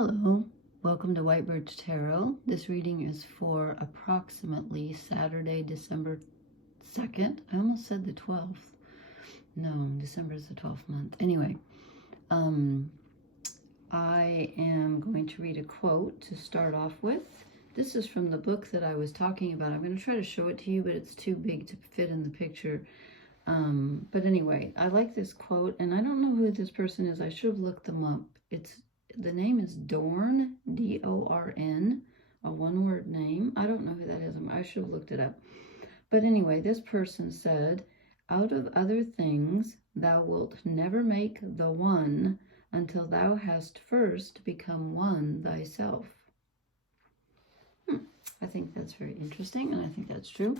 Hello, welcome to White Birch Tarot. This reading is for approximately Saturday, December 2nd. I almost said the 12th. No, December is the 12th month. Anyway, I am going to read a quote to start off with. This is from the book that I was talking about. I'm going to try to show it to you, but it's too big to fit in the picture. But anyway, I like this quote, and I don't know who this person is. I should have looked them up. The name is Dorn, D-O-R-N, a one-word name. I don't know who that is. I should have looked it up. But anyway, this person said, "Out of other things thou wilt never make the one until thou hast first become one thyself." I think that's very interesting, and I think that's true.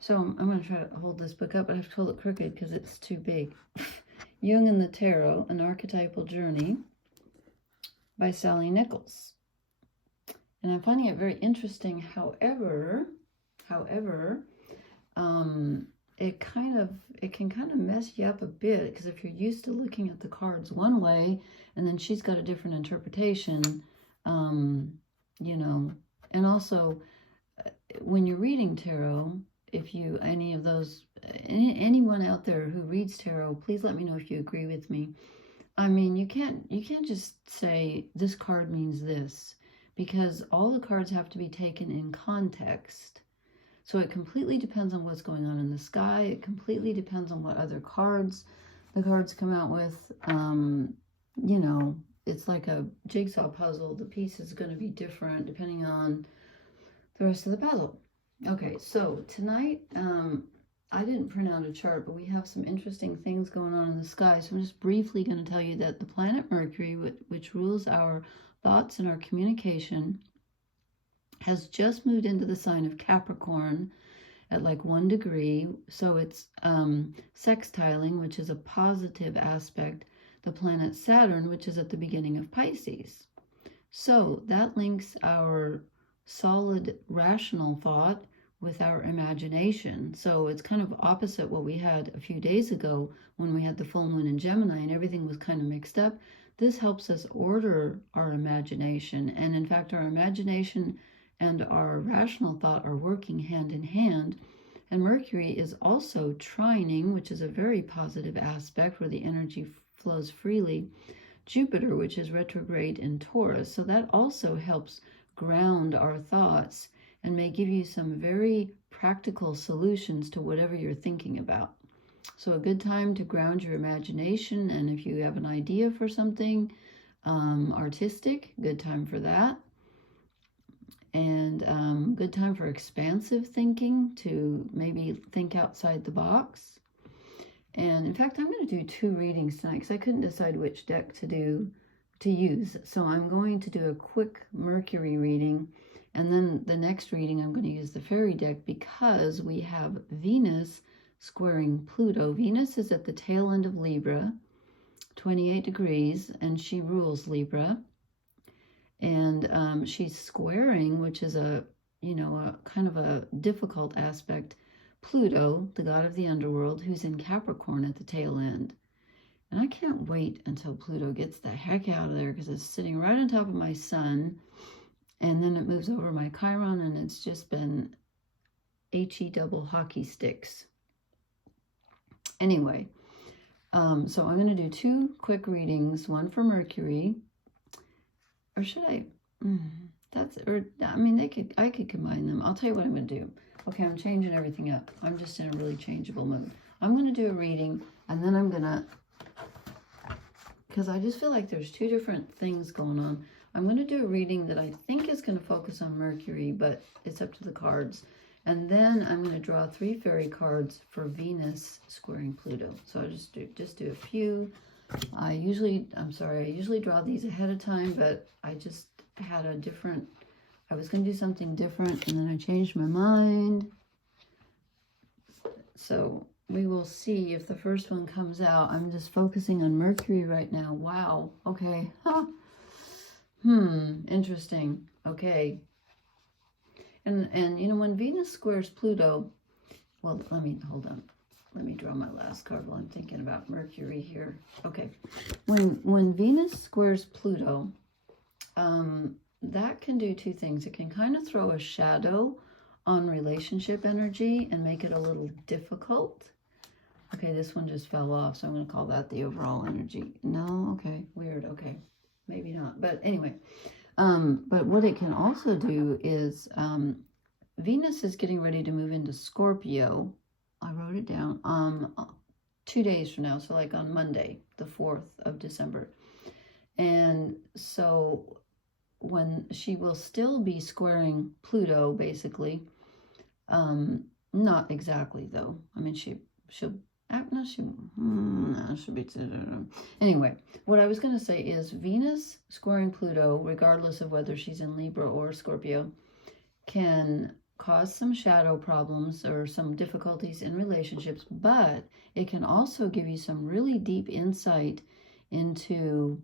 So I'm going to try to hold this book up, but I have to hold it crooked because it's too big. Jung and the Tarot, An Archetypal Journey by Sally Nichols. And I'm finding it very interesting. However, it can kind of mess you up a bit, because if you're used to looking at the cards one way and then she's got a different interpretation, you know, and also when you're reading tarot, if you, anyone out there who reads tarot, please let me know if you agree with me. I mean, you can't just say this card means this, because all the cards have to be taken in context. So it completely depends on what's going on in the sky. It completely depends on what other cards the cards come out with. You know, it's like a jigsaw puzzle. The piece is going to be different depending on the rest of the puzzle. Okay, so tonight, I didn't print out a chart, but we have some interesting things going on in the sky. So I'm just briefly going to tell you that the planet Mercury, which rules our thoughts and our communication, has just moved into the sign of Capricorn at like 1 degree. So it's sextiling, which is a positive aspect, the planet Saturn, which is at the beginning of Pisces. So that links our solid rational thought with our imagination. So it's kind of opposite what we had a few days ago when we had the full moon in Gemini and everything was kind of mixed up. This helps us order our imagination. And in fact, our imagination and our rational thought are working hand in hand. And Mercury is also trining, which is a very positive aspect where the energy flows freely. Jupiter, which is retrograde in Taurus. So that also helps ground our thoughts and may give you some very practical solutions to whatever you're thinking about. So a good time to ground your imagination, and if you have an idea for something artistic, good time for that. And good time for expansive thinking, to maybe think outside the box. And in fact, I'm going to do 2 readings tonight because I couldn't decide which deck to use. So I'm going to do a quick Mercury reading, and then the next reading I'm going to use the fairy deck because we have Venus squaring Pluto. Venus is at the tail end of Libra, 28 degrees, and she rules Libra. And she's squaring, which is a kind of a difficult aspect, Pluto, the god of the underworld, who's in Capricorn at the tail end. And I can't wait until Pluto gets the heck out of there, because it's sitting right on top of my sun. And then it moves over my Chiron, and it's just been HE double hockey sticks. Anyway, so I'm going to do 2 quick readings, one for Mercury. Or should I? I could combine them. I'll tell you what I'm going to do. Okay, I'm changing everything up. I'm just in a really changeable mode. I'm going to do a reading, and then I'm going to, because I just feel like there's 2 different things going on. I'm going to do a reading that I think is going to focus on Mercury, but it's up to the cards. And then I'm going to draw 3 fairy cards for Venus squaring Pluto. So I'll just do a few. I usually draw these ahead of time, but I just had I was going to do something different, and then I changed my mind. So we will see if the first one comes out. I'm just focusing on Mercury right now. Wow. Okay. Huh. Interesting. Okay. And you know, when Venus squares Pluto, well, hold on. Let me draw my last card while I'm thinking about Mercury here. Okay. When Venus squares Pluto, that can do two things. It can kind of throw a shadow on relationship energy and make it a little difficult. Okay, this one just fell off, so I'm going to call that the overall energy. No, okay, weird. Okay, maybe not. But anyway, but what it can also do is Venus is getting ready to move into Scorpio. I wrote it down 2 days from now, so like on Monday, the 4th of December. And so when she will still be squaring Pluto, basically, not exactly though. I mean, she'll be. Anyway, what I was going to say is Venus squaring Pluto, regardless of whether she's in Libra or Scorpio, can cause some shadow problems or some difficulties in relationships, but it can also give you some really deep insight into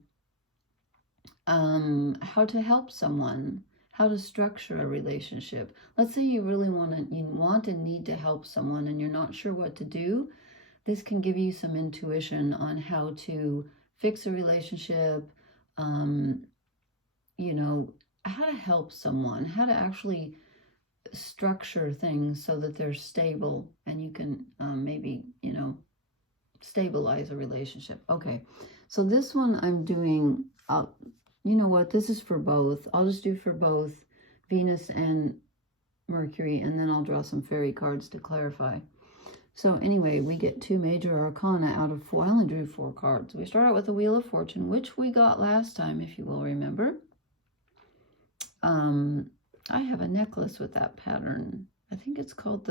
how to help someone, how to structure a relationship. Let's say you really want and need to help someone and you're not sure what to do. This can give you some intuition on how to fix a relationship, you know, how to help someone, how to actually structure things so that they're stable and you can maybe, you know, stabilize a relationship. Okay, so this one I'm doing, you know what, this is for both. I'll just do for both Venus and Mercury, and then I'll draw some fairy cards to clarify. So anyway, we get 2 major arcana out of 4. I only drew 4 cards. We start out with the Wheel of Fortune, which we got last time, if you will remember. I have a necklace with that pattern. I think it's called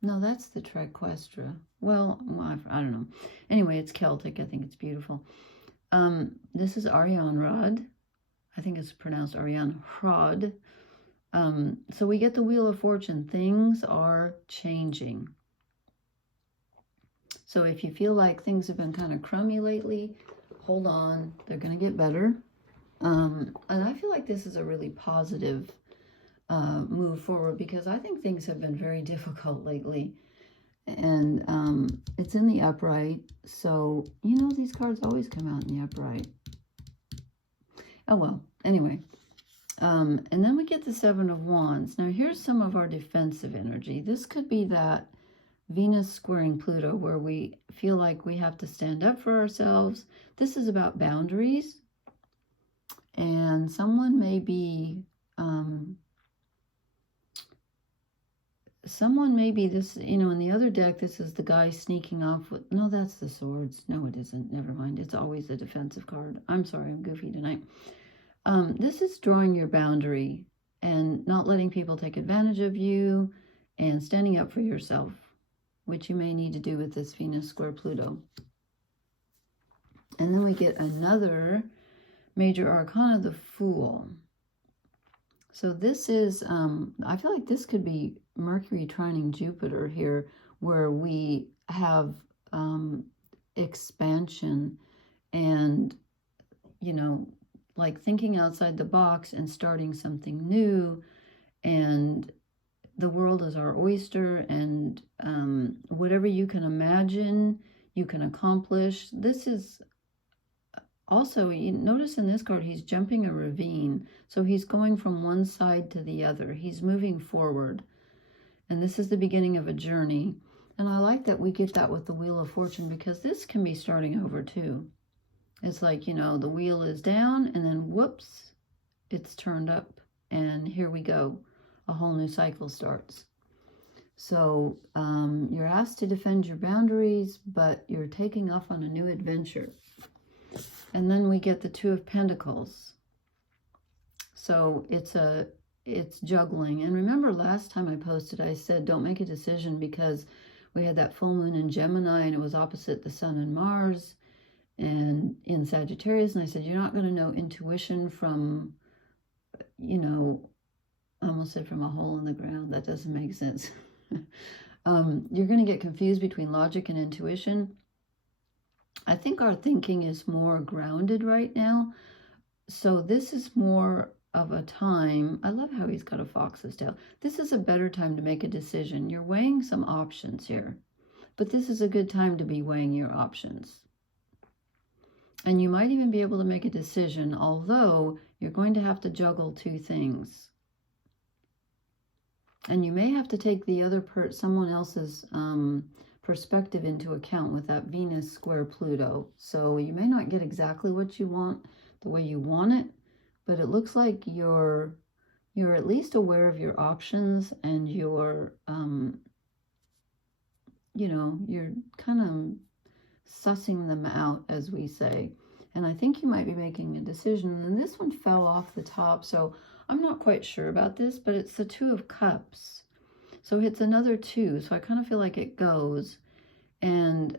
no, that's the Triquestra. Well, I don't know. Anyway, it's Celtic. I think it's beautiful. This is Ariane Rod. I think it's pronounced Ariane Rod. So we get the Wheel of Fortune. Things are changing. So if you feel like things have been kind of crummy lately, hold on. They're going to get better. And I feel like this is a really positive move forward because I think things have been very difficult lately. And it's in the upright. So, you know, these cards always come out in the upright. Oh, well, anyway. And then we get the 7 of Wands. Now, here's some of our defensive energy. This could be that Venus squaring Pluto where we feel like we have to stand up for ourselves. This is about boundaries. And someone may be, this, you know, in the other deck, this is the guy sneaking off with, no, that's the swords. No, it isn't. Never mind. It's always the defensive card. I'm sorry, I'm goofy tonight. This is drawing your boundary and not letting people take advantage of you and standing up for yourself, which you may need to do with this Venus square Pluto. And then we get another major arcana, the Fool. So this is, I feel like this could be Mercury trining Jupiter here, where we have expansion and, you know, like thinking outside the box and starting something new, and the world is our oyster, and whatever you can imagine, you can accomplish. This is also, you notice in this card, he's jumping a ravine. So he's going from one side to the other. He's moving forward. And this is the beginning of a journey. And I like that we get that with the Wheel of Fortune because this can be starting over too. It's like, you know, the wheel is down and then whoops, it's turned up. And here we go. A whole new cycle starts. So you're asked to defend your boundaries, but you're taking off on a new adventure. And then we get the 2 of Pentacles. So it's juggling. And remember last time I posted, I said, don't make a decision because we had that full moon in Gemini and it was opposite the Sun and Mars and in Sagittarius. And I said, you're not going to know intuition from, you know, I almost said from a hole in the ground. That doesn't make sense. You're going to get confused between logic and intuition. I think our thinking is more grounded right now. So this is more of a time. I love how he's got a fox's tail. This is a better time to make a decision. You're weighing some options here, but this is a good time to be weighing your options. And you might even be able to make a decision, although you're going to have to juggle two things. And you may have to take the other someone else's perspective into account with that Venus square Pluto. So you may not get exactly what you want the way you want it, but it looks like you're at least aware of your options, and you're you know, you're kind of sussing them out, as we say. And I think you might be making a decision. And this one fell off the top, so I'm not quite sure about this, but it's the Two of Cups. So it's another two, so I kind of feel like it goes. And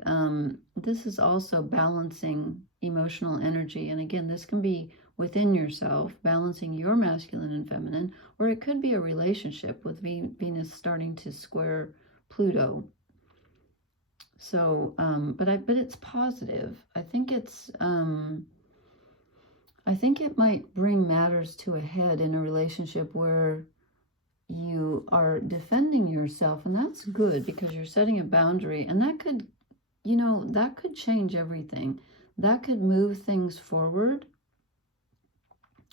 this is also balancing emotional energy. And again, this can be within yourself, balancing your masculine and feminine, or it could be a relationship with Venus starting to square Pluto. So, but it's positive. I think it's, I think it might bring matters to a head in a relationship where you are defending yourself, and that's good because you're setting a boundary, and that could, you know, that could change everything. That could move things forward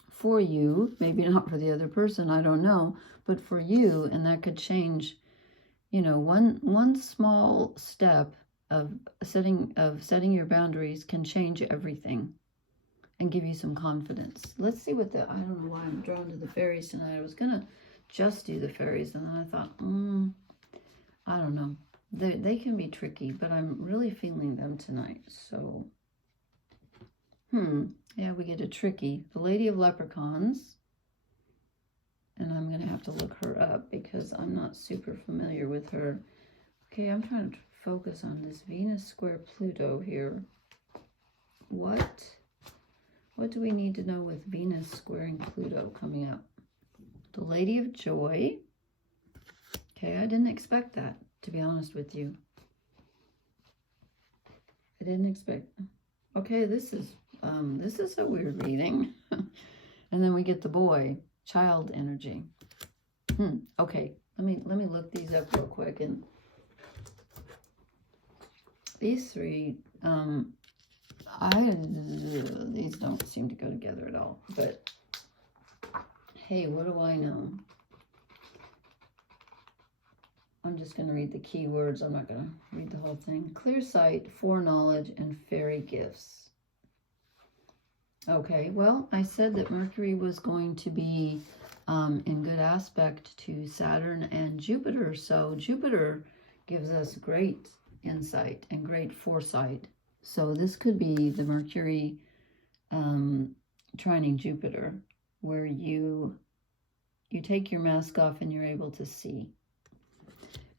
for you, maybe not for the other person, I don't know, but for you, and that could change, you know, one small step of setting your boundaries can change everything and give you some confidence. Let's see what I don't know why I'm drawn to the fairies tonight. I was gonna just do the fairies, and then I thought, I don't know. They can be tricky, but I'm really feeling them tonight. So, yeah, we get a tricky. The Lady of Leprechauns. And I'm going to have to look her up because I'm not super familiar with her. Okay, I'm trying to focus on this Venus square Pluto here. What do we need to know with Venus squaring Pluto coming up? The Lady of Joy. Okay, I didn't expect that, to be honest with you. I didn't expect. Okay, this is a weird reading. And then we get the boy, child energy. Okay, let me look these up real quick. And these three, these don't seem to go together at all. But hey, what do I know? I'm just going to read the key words. I'm not going to read the whole thing. Clear sight, foreknowledge, and fairy gifts. Okay, well, I said that Mercury was going to be in good aspect to Saturn and Jupiter. So Jupiter gives us great insight and great foresight. So this could be the Mercury trining Jupiter, where you take your mask off and you're able to see.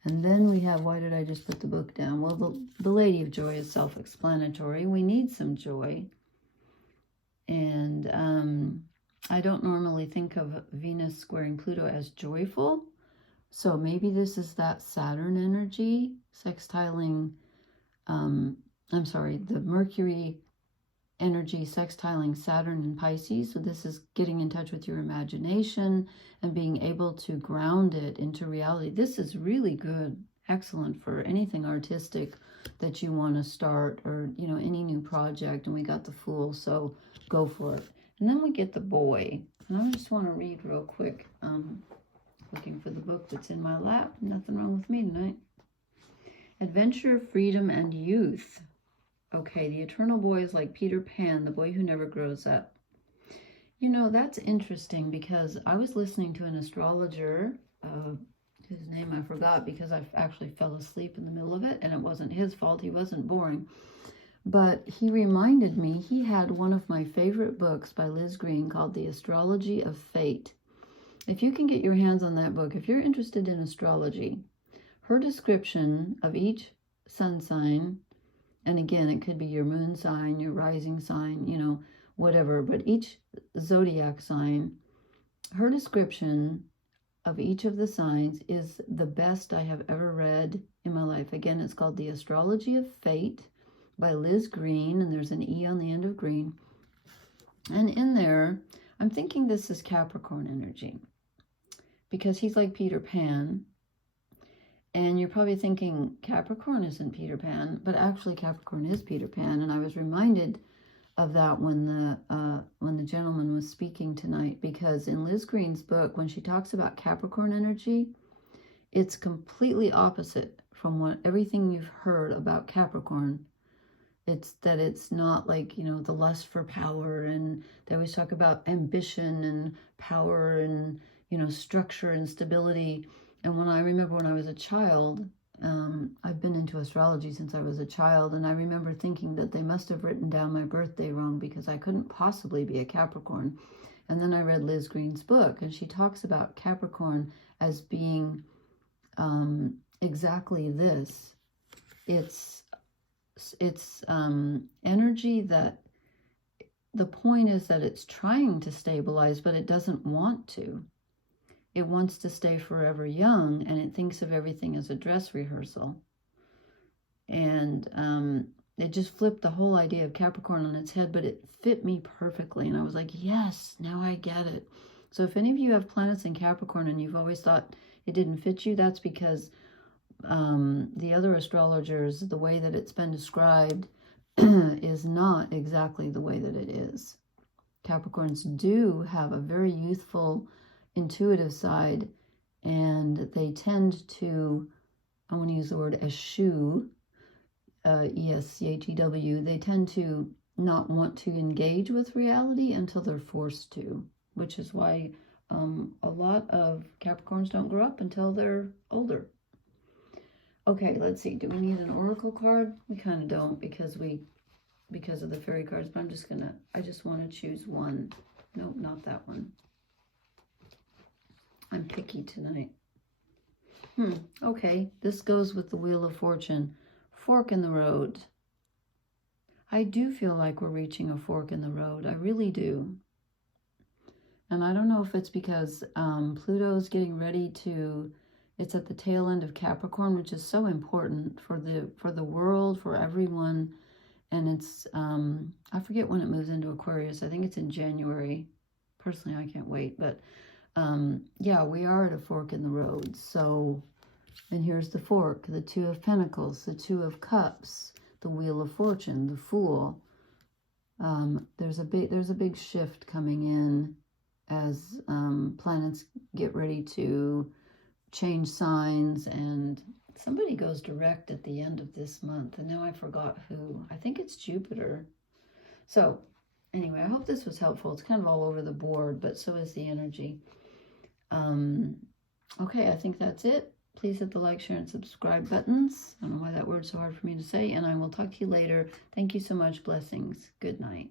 And then we have, why did I just put the book down? Well, the Lady of Joy is self-explanatory. We need some joy. And I don't normally think of Venus squaring Pluto as joyful. So maybe this is that Saturn energy sextiling, the Mercury energy sextiling Saturn and Pisces. So this is getting in touch with your imagination and being able to ground it into reality. This is really good, excellent for anything artistic that you want to start, or, you know, any new project. And we got the Fool, so go for it. And then we get the boy. And I just want to read real quick, looking for the book that's in my lap. Nothing wrong with me tonight. Adventure, freedom, and youth. Okay, the eternal boy is like Peter Pan, the boy who never grows up. You know, that's interesting because I was listening to an astrologer, whose name I forgot because I actually fell asleep in the middle of it, and it wasn't his fault. He wasn't boring. But he reminded me, he had one of my favorite books by Liz Green called The Astrology of Fate. If you can get your hands on that book, if you're interested in astrology, her description of each sun sign, and again, it could be your moon sign, your rising sign, you know, whatever, but each zodiac sign, her description of each of the signs is the best I have ever read in my life. Again, it's called The Astrology of Fate by Liz Green, and there's an E on the end of green. And in there, I'm thinking this is Capricorn energy because he's like Peter Pan. And you're probably thinking Capricorn isn't Peter Pan, but actually Capricorn is Peter Pan. And I was reminded of that when the gentleman was speaking tonight, because in Liz Green's book, when she talks about Capricorn energy, it's completely opposite from what everything you've heard about Capricorn. It's that it's not like, you know, the lust for power, and they always talk about ambition and power and, you know, structure and stability. And when I remember when I was a child, I've been into astrology since I was a child, and I remember thinking that they must have written down my birthday wrong because I couldn't possibly be a Capricorn. And then I read Liz Green's book, and she talks about Capricorn as being exactly this. It's energy that the point is that it's trying to stabilize, but it doesn't want to. It wants to stay forever young, and it thinks of everything as a dress rehearsal. And it just flipped the whole idea of Capricorn on its head, but it fit me perfectly. And I was like, yes, now I get it. So if any of you have planets in Capricorn and you've always thought it didn't fit you, that's because the other astrologers, the way that it's been described is not exactly the way that it is. Capricorns do have a very youthful, intuitive side, and they tend to, I want to use the word eschew, E-S-C-H-E-W, they tend to not want to engage with reality until they're forced to, which is why a lot of Capricorns don't grow up until they're older. Okay, let's see. Do we need an oracle card? We kind of don't because of the fairy cards, but I just want to choose one. Nope, not that one. I'm picky tonight. Okay, this goes with the Wheel of Fortune. Fork in the road. I do feel like we're reaching a fork in the road. I really do. And I don't know if it's because Pluto's getting ready to, it's at the tail end of Capricorn, which is so important for the world, for everyone. And it's, I forget when it moves into Aquarius. I think it's in January. Personally, I can't wait. But yeah, we are at a fork in the road. So, and here's the fork, the Two of Pentacles, the Two of Cups, the Wheel of Fortune, the Fool. There's a big shift coming in as planets get ready to change signs, and somebody goes direct at the end of this month, and now I forgot who. I think it's Jupiter. So anyway, I hope this was helpful. It's kind of all over the board, but so is the energy. Okay, I think that's it. Please hit the like, share, and subscribe buttons. I don't know why that word's so hard for me to say, and I will talk to you later. Thank you so much. Blessings. Good night.